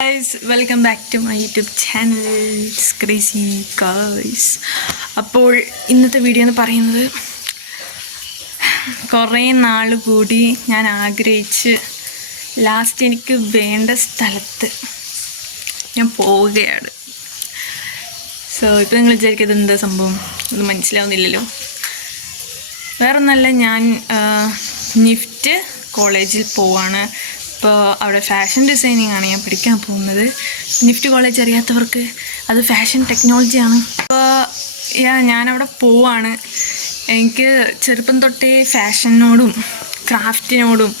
Guys, welcome back to my YouTube channel. It's Crazy Guys. അപ്പോൾ ഇന്നത്തെ video എന്ന് പറയുന്നത് കുറേ നാൾ കൂടി ഞാൻ ആഗ്രഹിച്ച് ലാസ്റ്റ് എനിക്ക് വേണ്ട സ്ഥലത്ത് ഞാൻ പോവുകയാണ്. ഇപ്പോൾ നിങ്ങൾ വിചാരിക്കുന്നത് എന്താ സംഭവം ഒന്നും മനസ്സിലാവുന്നില്ലല്ലോ. വേറൊന്നല്ല, ഞാൻ നിഫ്റ്റ് കോളേജിൽ പോവാണ്. ഇപ്പോൾ അവിടെ ഫാഷൻ ഡിസൈനിങ് ആണ് ഞാൻ പഠിക്കാൻ പോകുന്നത്. നിഫ്റ്റ് കോളേജ് അറിയാത്തവർക്ക് അത് ഫാഷൻ ടെക്നോളജിയാണ്. അപ്പോൾ ഞാനവിടെ പോവാണ്. എനിക്ക് ചെറുപ്പം തൊട്ടേ ഫാഷനോടും ക്രാഫ്റ്റിനോടും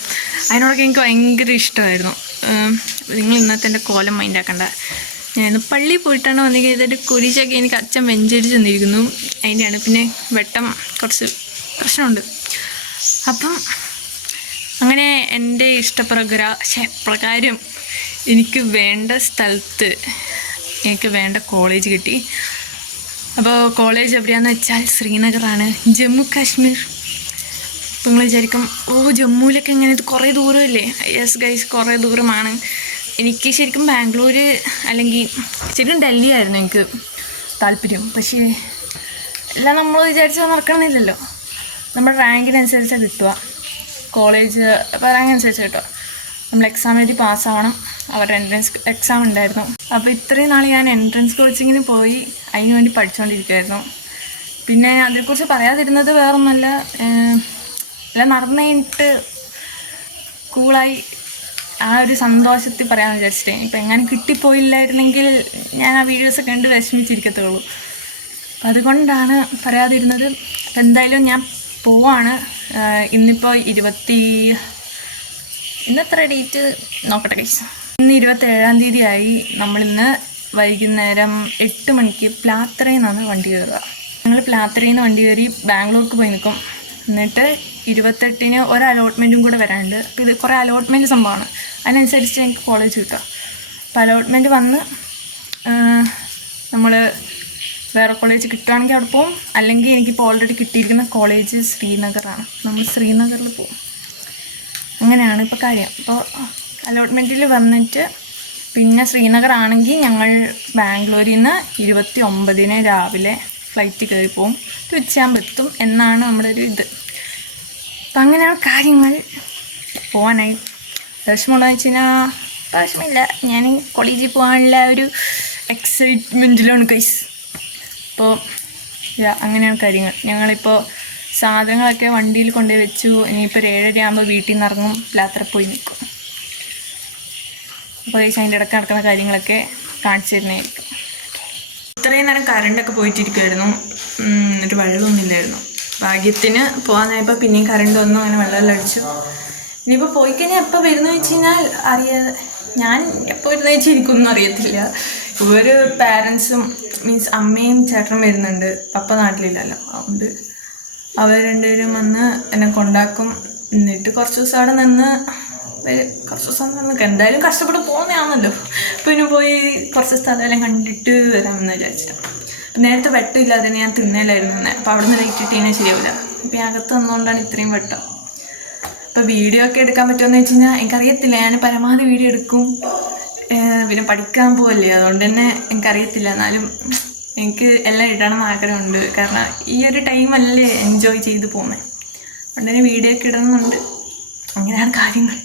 അതിനോടൊക്കെ എനിക്ക് ഭയങ്കര ഇഷ്ടമായിരുന്നു. നിങ്ങൾ ഇന്നത്തെ എൻ്റെ കോലം മൈൻഡാക്കണ്ട. ഞാൻ പള്ളിയിൽ പോയിട്ടാണ് വന്നെങ്കിൽ ഇതിൻ്റെ കുരിശൊക്കെ എനിക്ക് അച്ഛൻ വെഞ്ചരിച്ച് തന്നിരിക്കുന്നു. അതിൻ്റെയാണ്. പിന്നെ വെട്ടം കുറച്ച് പ്രശ്നമുണ്ട്. അപ്പം അങ്ങനെ എൻ്റെ പ്രകാരം എനിക്ക് വേണ്ട സ്ഥലത്ത് എനിക്ക് വേണ്ട കോളേജ് കിട്ടി. അപ്പോൾ കോളേജ് എവിടെയാണെന്ന് വെച്ചാൽ ശ്രീനഗറാണ്, ജമ്മു കാശ്മീർ. അപ്പോൾ നിങ്ങൾ വിചാരിക്കും, ജമ്മുവിലൊക്കെ എങ്ങനെ ഇത് കുറേ ദൂരമല്ലേ? യെസ് ഗൈസ്, കുറേ ദൂരമാണ്. എനിക്ക് ശരിക്കും ബാംഗ്ലൂർ അല്ലെങ്കിൽ ശരിക്കും ഡൽഹി ആയിരുന്നു എനിക്ക് താല്പര്യം. പക്ഷേ എല്ലാം നമ്മൾ വിചാരിച്ചാൽ നടക്കണമെന്നില്ലല്ലോ. നമ്മുടെ റാങ്കിനനുസരിച്ചാണ് കിട്ടുക. കോളേജ് റാങ്ക് അനുസരിച്ച് കിട്ടുക. നമ്മൾ എക്സാം എഴുതി പാസ്സാവണം. അവരുടെ എൻട്രൻസ് എക്സാം ഉണ്ടായിരുന്നു. അപ്പോൾ ഇത്രയും നാൾ ഞാൻ എൻട്രൻസ് കോച്ചിങ്ങിന് പോയി അതിന് വേണ്ടി പഠിച്ചുകൊണ്ടിരിക്കുമായിരുന്നു. പിന്നെ അതിനെക്കുറിച്ച് പറയാതിരുന്നത് വേറൊന്നുമല്ല, എല്ലാം നടന്നു കഴിഞ്ഞിട്ട് കൂളായി ആ ഒരു സന്തോഷത്തിൽ പറയാമെന്ന് വിചാരിച്ചിട്ടേ. ഇപ്പം എങ്ങനെ കിട്ടിപ്പോയില്ലായിരുന്നെങ്കിൽ ഞാൻ ആ വീഡിയോസൊക്കെ കണ്ട് വിഷമിച്ചിരിക്കത്തുള്ളൂ. അപ്പം അതുകൊണ്ടാണ് പറയാതിരുന്നത്. അപ്പം എന്തായാലും ഞാൻ പോവാണ്. ഇന്നിപ്പോൾ ഇന്നത്ര ഡേറ്റ് നോക്കട്ടെ കൈസ്. ഇന്ന് 27-ാം തീയതി ആയി. നമ്മളിന്ന് വൈകുന്നേരം 8 മണിക്ക് പ്ലാത്രയിൽ നിന്നാണ് വണ്ടി കയറുക. ഞങ്ങൾ പ്ലാത്രയിൽ നിന്ന് വണ്ടി കയറി ബാംഗ്ലൂർക്ക് പോയി നിൽക്കും. എന്നിട്ട് 28-ന് ഒരു അലോട്ട്മെൻറ്റും കൂടെ വരാനുണ്ട്. അപ്പോൾ ഇത് കുറേ അലോട്ട്മെൻറ്റ് സംഭവമാണ്. അതിനനുസരിച്ച് എനിക്ക് കോളേജ് കിട്ടുക. അപ്പോൾ അലോട്ട്മെൻറ്റ് വന്ന് നമ്മൾ വേറെ കോളേജ് കിട്ടുകയാണെങ്കിൽ അവിടെ പോകും. അല്ലെങ്കിൽ എനിക്കിപ്പോൾ ഓൾറെഡി കിട്ടിയിരിക്കുന്ന കോളേജ് ശ്രീനഗറാണ്. നമ്മൾ ശ്രീനഗറിൽ പോകും. അങ്ങനെയാണ് ഇപ്പോൾ കാര്യം. അപ്പോൾ അലോട്ട്മെൻറ്റിൽ വന്നിട്ട് പിന്നെ ശ്രീനഗർ ആണെങ്കിൽ ഞങ്ങൾ ബാംഗ്ലൂരിൽ നിന്ന് 29-ന് രാവിലെ ഫ്ലൈറ്റ് കയറി പോകും. ഉച്ചയാകുമ്പോൾ എത്തും എന്നാണ് നമ്മുടെ ഒരു ഇത്. അപ്പം അങ്ങനെയാണ് കാര്യങ്ങൾ. പോകാനായി വിഷമമുണ്ടെന്ന് വെച്ച് കഴിഞ്ഞാൽ വിഷമില്ല. ഞാൻ കോളേജിൽ പോകാനുള്ള ഒരു എക്സൈറ്റ്മെൻറ്റിലാണ് കൈസ്. അപ്പോൾ അങ്ങനെയാണ് കാര്യങ്ങൾ. ഞങ്ങളിപ്പോൾ സാധനങ്ങളൊക്കെ വണ്ടിയിൽ കൊണ്ടുപോയി വെച്ചു. ഇനിയിപ്പോൾ 7:30 ആകുമ്പോൾ വീട്ടിൽ നിന്ന് ഇറങ്ങും. യാത്ര പോയി നിൽക്കും. അപ്പോൾ അതിൻ്റെ ഇടയ്ക്ക് നടക്കുന്ന കാര്യങ്ങളൊക്കെ കാണിച്ചു തരുന്നതായിരിക്കും. ഇത്രയും നേരം കറണ്ടൊക്കെ പോയിട്ടിരിക്കുമായിരുന്നു. എന്നിട്ട് വെള്ളമൊന്നുമില്ലായിരുന്നു. ഭാഗ്യത്തിന് പോകാനായപ്പോൾ പിന്നെയും കറണ്ട് വന്നു. അങ്ങനെ വെള്ളമെല്ലാം അടിച്ചു. ഇനിയിപ്പോൾ പോയിക്കഴിഞ്ഞാൽ എപ്പോൾ വരുന്നു വെച്ച് കഴിഞ്ഞാൽ അറിയാതെ ഞാൻ എപ്പോൾ വരുന്ന വെച്ചാൽ എനിക്കൊന്നും അറിയത്തില്ല. ഒരു പാരൻസും മീൻസ് അമ്മയും ചേട്ടനും വരുന്നുണ്ട്. പപ്പ നാട്ടിലില്ലല്ലോ. അതുകൊണ്ട് അവർ രണ്ടുപേരും വന്ന് എന്നെ കൊണ്ടാക്കും. എന്നിട്ട് കുറച്ച് ദിവസം അവിടെ നിന്ന് എന്തായാലും കഷ്ടപ്പെട്ട് പോകുന്നതാണല്ലോ. പിന്നെ പോയി കുറച്ച് സ്ഥലമെല്ലാം കണ്ടിട്ട് വരാമെന്ന് വിചാരിച്ചിട്ട്. നേരത്തെ വെട്ടമില്ലാതെ ഞാൻ തിന്നലായിരുന്നു തന്നെ. അപ്പോൾ അവിടെ നിന്ന് ലൈറ്റ് ഇട്ടീനെ ശരിയാവില്ല. ഇപ്പം അകത്ത് വന്നുകൊണ്ടാണ് ഇത്രയും വെട്ടം. അപ്പോൾ വീഡിയോ ഒക്കെ എടുക്കാൻ പറ്റുമെന്ന് വെച്ച് കഴിഞ്ഞാൽ എനിക്കറിയത്തില്ല. ഞാൻ പരമാവധി വീഡിയോ എടുക്കും. പിന്നെ പഠിക്കാൻ പോവല്ലേ, അതുകൊണ്ട് തന്നെ എനിക്കറിയത്തില്ല. എന്നാലും എനിക്ക് എല്ലാം ഇടണം ആഗ്രഹമുണ്ട്. കാരണം ഈ ഒരു ടൈമല്ലേ എൻജോയ് ചെയ്ത് പോകുന്നത്. അതുകൊണ്ട് തന്നെ വീഡിയോ ഒക്കെ ഇടണമെന്നുണ്ട്. അങ്ങനെയാണ് കാര്യങ്ങൾ.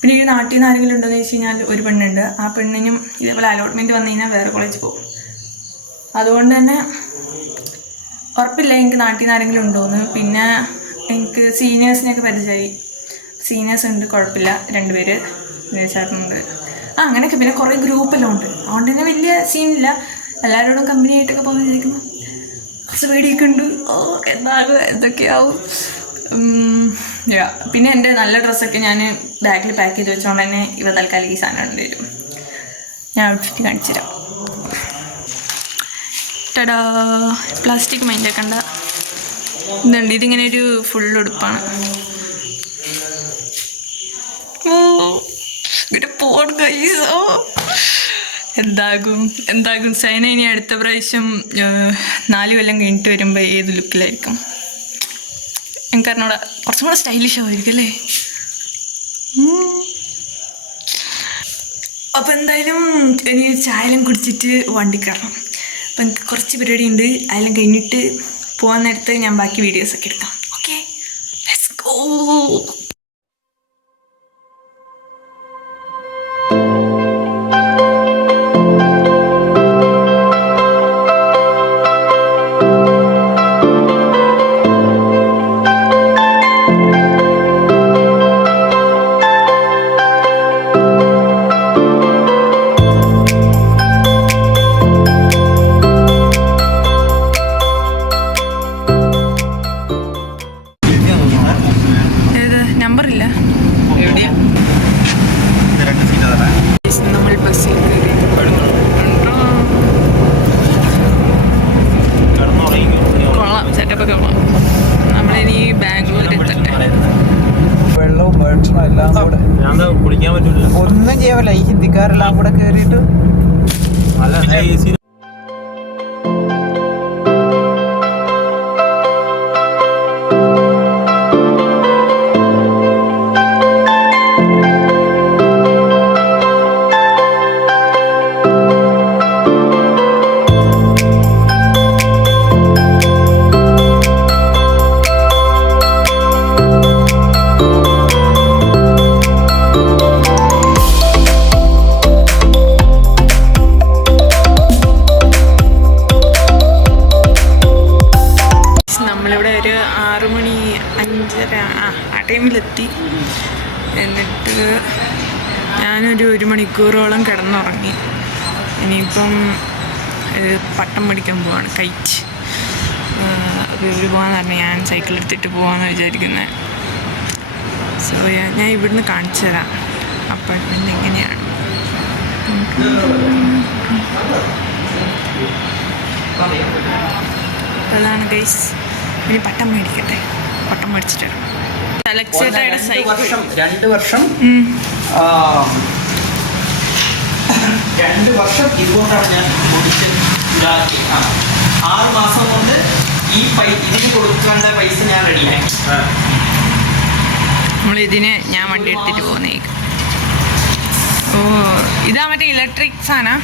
പിന്നെ ഈ നാട്ടിൽ നിന്ന് ആരെങ്കിലും ഉണ്ടോയെന്ന് വെച്ച് കഴിഞ്ഞാൽ ഒരു പെണ്ണുണ്ട്. ആ പെണ്ണിനും ഇതേപോലെ അലോട്ട്മെൻറ്റ് വന്നു കഴിഞ്ഞാൽ വേറെ കോളേജിൽ പോകും. അതുകൊണ്ട് തന്നെ ഉറപ്പില്ല എനിക്ക് നാട്ടിൽ നിന്ന് ആരെങ്കിലും ഉണ്ടോയെന്ന്. പിന്നെ എനിക്ക് സീനിയേഴ്സിനെയൊക്കെ പരിചയമായി. സീനിയേഴ്സ് ഉണ്ട്, കുഴപ്പമില്ല. 2 പേര് ചേട്ടനുണ്ട്. അങ്ങനെയൊക്കെ. പിന്നെ കുറേ ഗ്രൂപ്പെല്ലാം ഉണ്ട്. അതുകൊണ്ട് തന്നെ വലിയ സീനില്ല. എല്ലാവരോടും കമ്പനി ആയിട്ടൊക്കെ പോകുന്ന വിചാരിക്കുന്നു. കുറച്ച് പേടിയൊക്കെ ഉണ്ട്. എന്താകും എന്തൊക്കെയാവും. പിന്നെ എൻ്റെ നല്ല ഡ്രസ്സൊക്കെ ഞാൻ ബാഗിൽ പാക്ക് ചെയ്ത് വെച്ചോണ്ട് തന്നെ ഇവ തൽക്കാലം ഈ സാധനം കൊണ്ടുവരും. ഞാൻ ഔട്ട്ഫിറ്റ് കാണിച്ചു തരാം. ടടാ, പ്ലാസ്റ്റിക് മൈൻഡാക്കണ്ട. ഇതുണ്ട്. ഇതിങ്ങനെ ഒരു ഫുൾ ഉടുപ്പാണ്. ഇങ്ങനെ പോൺ കൈസോ എന്താകും സൈന. ഇനി അടുത്ത പ്രാവശ്യം 4 കൊല്ലം കഴിഞ്ഞിട്ട് വരുമ്പോൾ ഏത് ലുക്കിലായിരിക്കും എനിക്കറിഞ്ഞൂടെ. കുറച്ചും കൂടെ സ്റ്റൈലിഷ് ആയിരിക്കും അല്ലേ? അപ്പോൾ എന്തായാലും ഇനി ചായലും കുടിച്ചിട്ട് വണ്ടി കയറണം. അപ്പം എനിക്ക് കുറച്ച് പരിപാടി ഉണ്ട്. അതെല്ലാം കഴിഞ്ഞിട്ട് പോകാൻ നേരത്ത് ഞാൻ ബാക്കി വീഡിയോസൊക്കെ എടുക്കാം. Okay, let's go. നമ്മൾ ബസ്സിൽ കൊള്ളാം, സെറ്റപ്പൊക്കെ കൊള്ളാം. നമ്മളിനി ബാംഗ്ലൂർ എത്തട്ടെ. വെള്ളവും ഭക്ഷണവും എല്ലാം കൂടെ കുടിക്കാൻ പറ്റില്ല, ഒന്നും ചെയ്യാമല്ല. ഈ ഹിന്ദിക്കാരെല്ലാം കൂടെ കയറിയിട്ട് നമ്മളിവിടെ ഒരു 6 മണി 5:30 ആ ടൈമിലെത്തി. എന്നിട്ട് ഞാനൊരു 1 മണിക്കൂറോളം കിടന്നുറങ്ങി. ഇനിയിപ്പം പട്ടം പഠിക്കാൻ പോവാണ്, കൈറ്റ്. അപ്പോൾ ഇവർ പോകാമെന്ന് പറഞ്ഞാൽ ഞാൻ സൈക്കിൾ എടുത്തിട്ട് പോകാമെന്ന് വിചാരിക്കുന്നത്. സോ ഞാൻ ഇവിടുന്ന് കാണിച്ചു തരാം അപ്പാർട്ട്മെൻറ്റ് എങ്ങനെയാണ്. അതാണ് ഗൈസ്. ഇനി പട്ടം മേടിക്കട്ടെ, പട്ടം മേടിച്ചിട്ട് അലക്സേട്ടയുടെ സൈക്കിൾ 2 വർഷം ഇതുകൊണ്ടാണ് ഞാൻ ഓടിച്ച് ഇതാക്കി. 6 മാസം കൊണ്ട് ഇതിന് കൊടുക്കേണ്ട പൈസ ഞാൻ റെഡിയായി. നമ്മളിതിന് ഞാൻ വണ്ടി എടുത്തിട്ട് പോകുന്നേക്ക്. ഓ, ഇതാ മറ്റേ ഇലക്ട്രിക് സാധനം.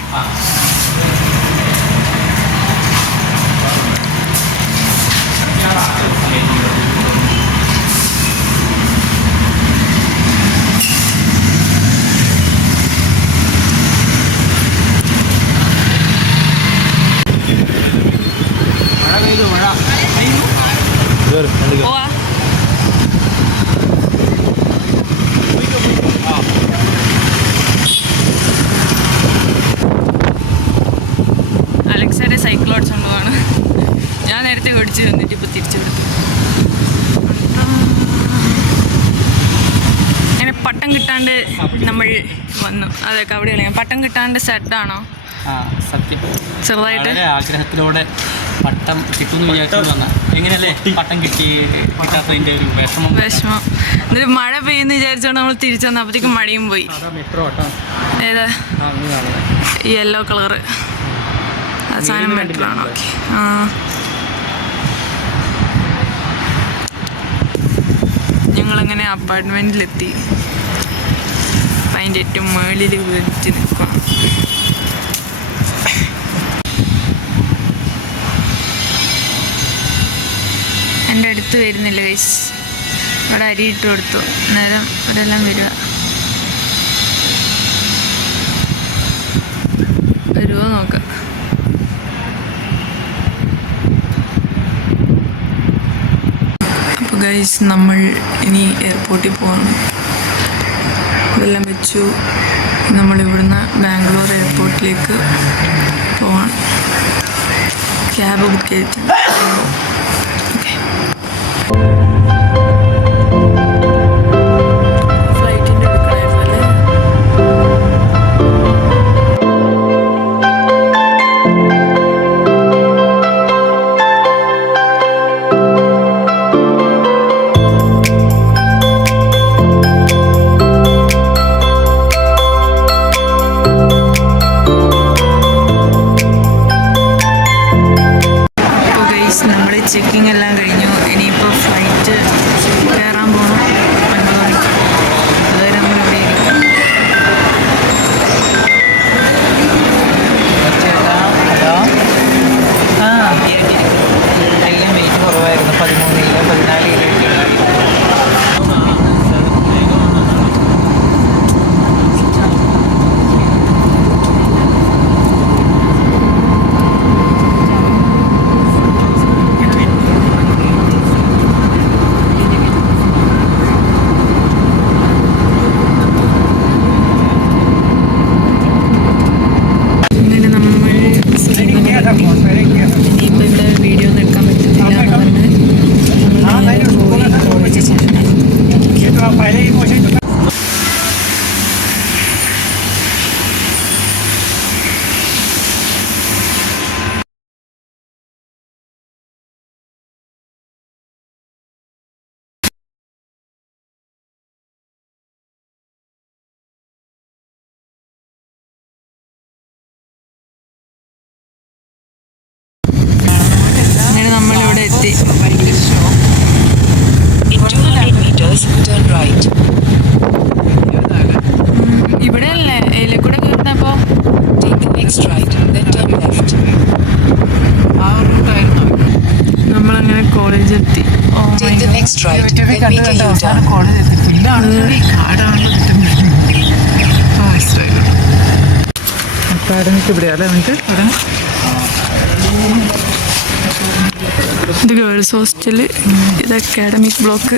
അലക്സയുടെ സൈക്കിൾ ഓടിച്ചുകൊണ്ട് പോവാണ്. ഞാൻ നേരത്തെ ഓടിച്ച് വന്നിട്ട് ഇപ്പോൾ തിരിച്ചു കൊടുത്തു. അങ്ങനെ പട്ടം കിട്ടാണ്ട് നമ്മൾ വന്നു. അതൊക്കെ അവിടെ കളിയാം. പട്ടം കിട്ടാണ്ട് സെറ്റാണോ? സത്യം, ചെറുതായിട്ട് ആഗ്രഹത്തിലൂടെ പട്ടം കിട്ടുമെന്ന് വിചാരിച്ചു. എങ്ങനെയല്ലേ പട്ടം കിട്ടാത്തതിൻ്റെ ഒരു വിഷമം. എന്നിട്ട് മഴ പെയ്യുന്ന വിചാരിച്ചോണ്ട് നമ്മൾ തിരിച്ചു വന്നു. അപ്പോഴത്തേക്കും മഴയും പോയി. ഏതാ യെല്ലോ കളറ് സാധനം മെട്രോണോ? ഓക്കെ. ഞങ്ങളങ്ങനെ അപ്പാർട്ട്മെൻറ്റിലെത്തി. അപ്പം അതിൻ്റെ ഏറ്റവും മുകളിൽ വെച്ച് നിൽക്കണം. എൻ്റെ അടുത്ത് വരുന്നില്ല ഗൈസ്. ഇവിടെ അരി ഇട്ട് കൊടുത്തു. നേരം ഇവരെല്ലാം വരുമോ നോക്കാം. അപ്പോൾ ഗൈസ്, നമ്മൾ ഇനി എയർപോർട്ടിൽ പോകണം. ഇതെല്ലാം വെച്ചു. നമ്മളിവിടുന്ന് ബാംഗ്ലൂർ എയർപോർട്ടിലേക്ക് പോവാൻ ക്യാബ് ബുക്ക് ചെയ്തിട്ടുണ്ട്. ഓക്കെ, ഫ്ലൈറ്റിൻ്റെ എടുക്കണമായിരുന്നല്ലേ. ഇനിയിപ്പോൾ ഇവിടെ വീഡിയോ ഒന്നും എടുക്കാൻ പറ്റത്തില്ല എന്ന് പറഞ്ഞ് നമ്മൾ നേരെ പോയി കോളേജിൽ ചെല്ലണം. അങ്ങനെ നമ്മളിവിടെ എത്തി. In 200 meters, turn right. ഇവിടെ അല്ലേ ഇതിലെ കൂടെ കയറുന്നപ്പോ Take the next right, then turn left. നമ്മളങ്ങനെ കോളേജെത്തി. Take the next right, then make a U-turn. അക്കാഡമിക്ക് ഇവിടെയല്ലേ നമുക്ക് ഇത് ഗേൾസ് ഹോസ്റ്റല്, ഇത് അക്കാഡമിക് ബ്ലോക്ക്.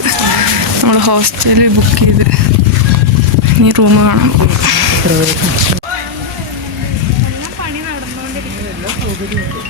നമ്മൾ ഹോസ്റ്റല് ബുക്ക് ചെയ്ത് ഇനി റൂം കാണാം. പണി നടന്നുകൊണ്ടിരിക്കുന്നു.